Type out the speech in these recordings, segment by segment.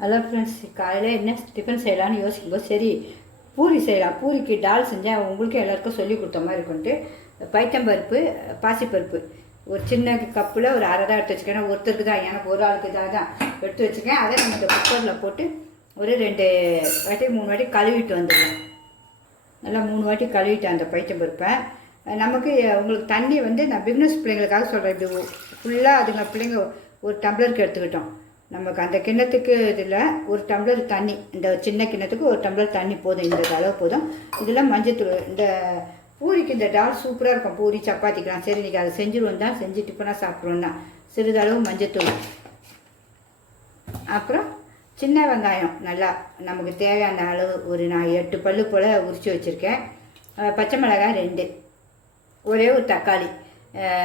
Hello friends, காலையில் என்ன tiffin செய்யலான்னு யோசிக்கும்போது சரி பூரி செய்யலாம். பூரிக்கு டால் செஞ்சேன், உங்களுக்கும் எல்லாருக்கும் சொல்லி கொடுத்த மாதிரி இருக்குன்ட்டு பைத்தம்பருப்பு, பாசிப்பருப்பு ஒரு சின்ன கப்பில் ஒரு அரை தான் எடுத்து வச்சுக்கேன். ஒருத்தருக்கு தான், எனக்கு ஒரு ஆளுக்கு தான் எடுத்து வச்சுக்கேன். அதை நம்ம இந்த குக்கரில் போட்டு ஒரு 2 வாட்டி 3 வாட்டி கழுவிட்டு வந்துடுவேன். நல்லா 3 வாட்டி கழுவிட்டேன் அந்த பைத்தம்பருப்பை. நமக்கு உங்களுக்கு தண்ணி நான் பிக்னஸ் பிள்ளைங்களுக்காக சொல்கிறேன். இப்படி ஃபுல்லாக அதுங்க பிள்ளைங்க ஒரு டம்ளருக்கு எடுத்துக்கிட்டோம். நமக்கு அந்த கிண்ணத்துக்கு இதில் ஒரு டம்ளர் தண்ணி, இந்த சின்ன கிண்ணத்துக்கு ஒரு டம்ளர் தண்ணி போதும். இந்த அளவு போதும். இதில் மஞ்சத்தூள், இந்த பூரிக்கு இந்த டால் சூப்பராக இருக்கும். பூரி சப்பாத்திக்கலாம் சரி இன்றைக்கி அதை செஞ்சுருவோம் தான், செஞ்சு டிஃபனாக சாப்பிட்ருவோம் தான். சிறிதளவு மஞ்சத்தூள், அப்புறம் சின்ன வெங்காயம் நல்லா நமக்கு தேவையான அளவு ஒரு நான் 8 பல்லு போல் உரித்து வச்சுருக்கேன். பச்சை மிளகாய் 2, ஒரே ஒரு தக்காளி,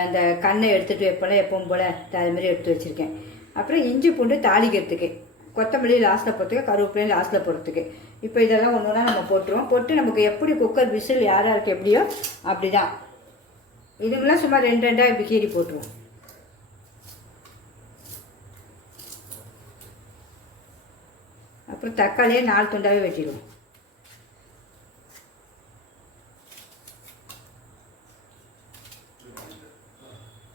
இந்த கண்ணை எடுத்துகிட்டு வைப்போல எப்பவும் போல் அதுமாரி எடுத்து வச்சுருக்கேன். அப்புறம் இஞ்சி பூண்டு தாளிக்கிறதுக்கு, கொத்தமல்லி லாஸ்ட்டில் போகிறதுக்கு, கருவேப்பிலையும் லாஸ்ட்டில் போடுறதுக்கு. இப்போ இதெல்லாம் ஒன்று ஒன்றா நம்ம போட்டுருவோம். போட்டு நமக்கு எப்படி குக்கர் விசில் யாராருக்கு எப்படியோ அப்படி தான். இதுங்களாம் சும்மா 2 இப்படி கீறி போட்டுருவோம். அப்புறம் தக்காளியை 4 துண்டாவே வெட்டிடுவோம்.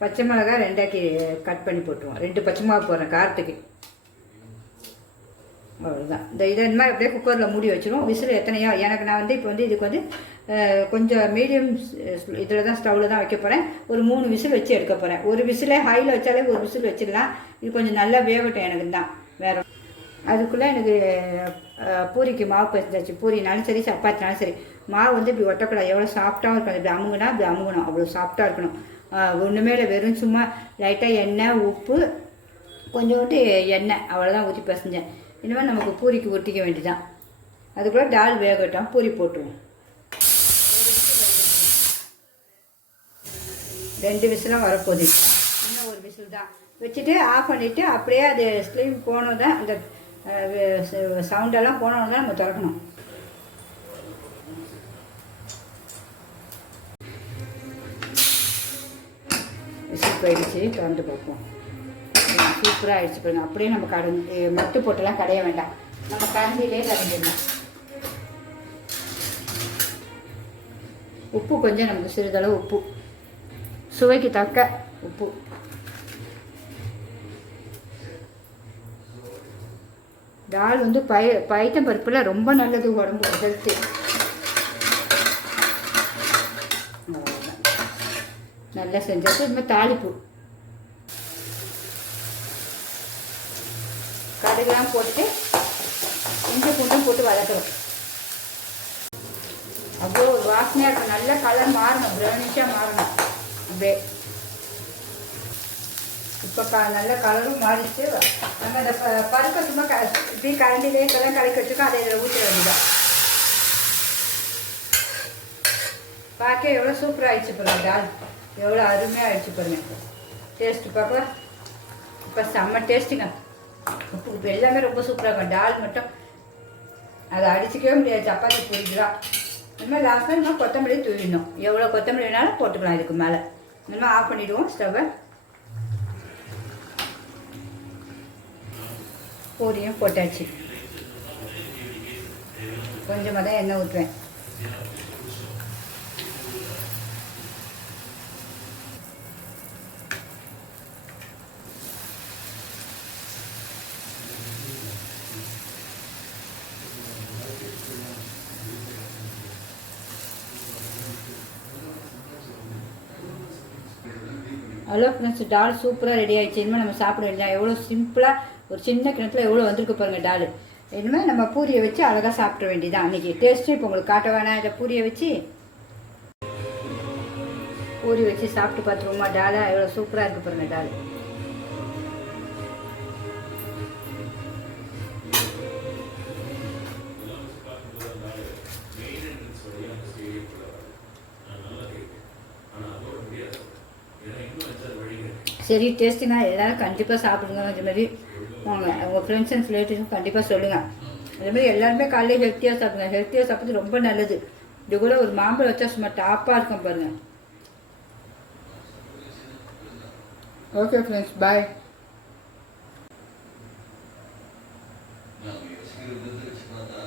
பச்சை மிளகாய் 2ஆக்கி கட் பண்ணி போட்டுருவோம். 2 பச்சை மிளகா போடுறேன் காரத்துக்கு. அவ்வளோதான். இதை இந்த மாதிரி அப்படியே குக்கரில் மூடி வச்சிடும். விசில் எத்தனையோ எனக்கு நான் இப்போ இதுக்கு கொஞ்சம் மீடியம் இதில் தான், ஸ்டவ்வில் தான் வைக்க போகிறேன். ஒரு 3 விசில் வச்சு எடுக்க போகிறேன். ஒரு விசிலே ஹையில் வச்சாலே ஒரு விசில் வச்சிடலாம். இது கொஞ்சம் நல்லா வேகட்டும் எனக்கு தான். வேறு அதுக்குள்ளே எனக்கு பூரிக்கு மாவு பசிச்சாச்சு. பூரினாலும் சரி சப்பாத்தினாலும் சரி, மாவு இப்படி ஒட்டக்கூடாது. எவ்வளோ சாஃப்டாகவும் இருக்கணும். இப்படி அமுகுனா இப்படி அமுகணும். அவ்வளோ சாஃப்டாக இருக்கணும். ஒன்றுமே இல்லை, வெறும் சும்மா லைட்டாக எண்ணெய், உப்பு, கொஞ்சோண்டு எண்ணெய் அவ்வளோதான் ஊற்றி பசைஞ்சேன். இனிமேல் நமக்கு பூரிக்கு ஊற்றிக்க வேண்டியதான். அதுக்குள்ளே டால் வேகட்டும், பூரி போட்டுருவோம். 2 விசிலாக வரப்போகுது. இன்னும் ஒரு விசில் தான் வச்சுட்டு ஆஃப் பண்ணிவிட்டு அப்படியே அது ஸ்லீம் போனோம் தான், அந்த சவுண்டெல்லாம் போனோம் தான் நம்ம திறக்கணும். விசில் போயிடுச்சு, திறந்து பார்ப்போம். சூப்பராக ஆகிடுச்சு பாருங்க. அப்படியே நம்ம மட்டு போட்டுலாம் கடைய வேண்டாம், நம்ம கரண்டிலே கரைஞ்சிடலாம். உப்பு கொஞ்சம் நமக்கு சிறிதளவு உப்பு, சுவைக்கு தக்க உப்பு. டால் பைத்தம் பருப்பில் ரொம்ப நல்லது உடம்பு, ஹெல்த்து. நல்லா செஞ்சது. இனிமேல் தாளிப்பு, கடுகுலாம் போட்டு இஞ்சி பூண்டும் போட்டு வதக்குறோம். அவ்வளோ ஒரு வாசனையாக இருக்கும். நல்ல கலர் மாறணும், ப்ரௌனிஷாக மாறணும். அப்படியே இப்போ நல்ல கலரும் மாறிச்சு. நம்ம அந்த பருப்பை சும்மா இப்படி கரண்டிலே கலந்து கலக்கி வச்சுக்கோ, அதை இதில் ஊற்ற வேண்டியதான். பார்க்க எவ்வளோ சூப்பராக ஆயிடுச்சு பாருங்க. டால் எவ்வளோ அருமையாக ஆயிடுச்சு பாருங்க. டேஸ்ட்டு பார்க்கலாம். இப்போ செம்ம டேஸ்ட்டுங்க. உப்பு எல்லாமே ரொம்ப சூப்பராக இருக்கும். டால் மட்டும் அதை அடிச்சிக்கவே முடியாது. சப்பாத்தி பூரிக்கலாம். இனிமேல் லாஸ்ட்டாக இன்னும் கொத்தமல்லி தூவிடணும். எவ்வளோ கொத்தமல்லி வேணாலும் போட்டுக்கலாம் இதுக்கு மேலே. இனிமேல் ஆஃப் பண்ணிவிடுவோம் ஸ்டவ்வை. பூரியும் போட்டாச்சு. கொஞ்சமாக தான் எண்ணெய் ஊற்றுவேன். ஹலோ ஃப்ரெண்ட்ஸ், டால் சூப்பராக ரெடி ஆகிடுச்சு. இனிமேல் நம்ம சாப்பிட வேண்டியதான். எவ்வளோ சிம்பிளாக ஒரு சின்ன கிணத்துல எவ்வளோ வந்திருக்கு பாருங்கள் டால். இனிமேல் நம்ம பூரியை வச்சு அழகாக சாப்பிட வேண்டியதான். அன்றைக்கி டேஸ்ட்டு இப்போ உங்களுக்கு காட்ட வேணாம். இதை பூரியை வச்சு சாப்பிட்டு பார்த்துருவோமா டாலை? எவ்வளோ சூப்பராக இருக்குது பாருங்கள் டால். சரி, டேஸ்ட்டுங்க. எல்லோரும் கண்டிப்பாக சாப்பிடுங்க. இதுமாரி உங்கள் ஃப்ரெண்ட்ஸ் அண்ட் ரிலேட்டிவ்ஸும் கண்டிப்பாக சொல்லுங்கள். அதேமாதிரி எல்லாருமே காலையில் ஹெல்த்தியாக சாப்பிடுங்க. ஹெல்த்தியாக சாப்பிட்றது ரொம்ப நல்லது. இது கூட ஒரு மாம்பழம் வச்சா சும்மா டாப்பாக இருக்கும் பாருங்கள். ஓகே ஃப்ரெண்ட்ஸ், பாய். நம்ம யோசிக்கிறது வச்சு பார்த்தா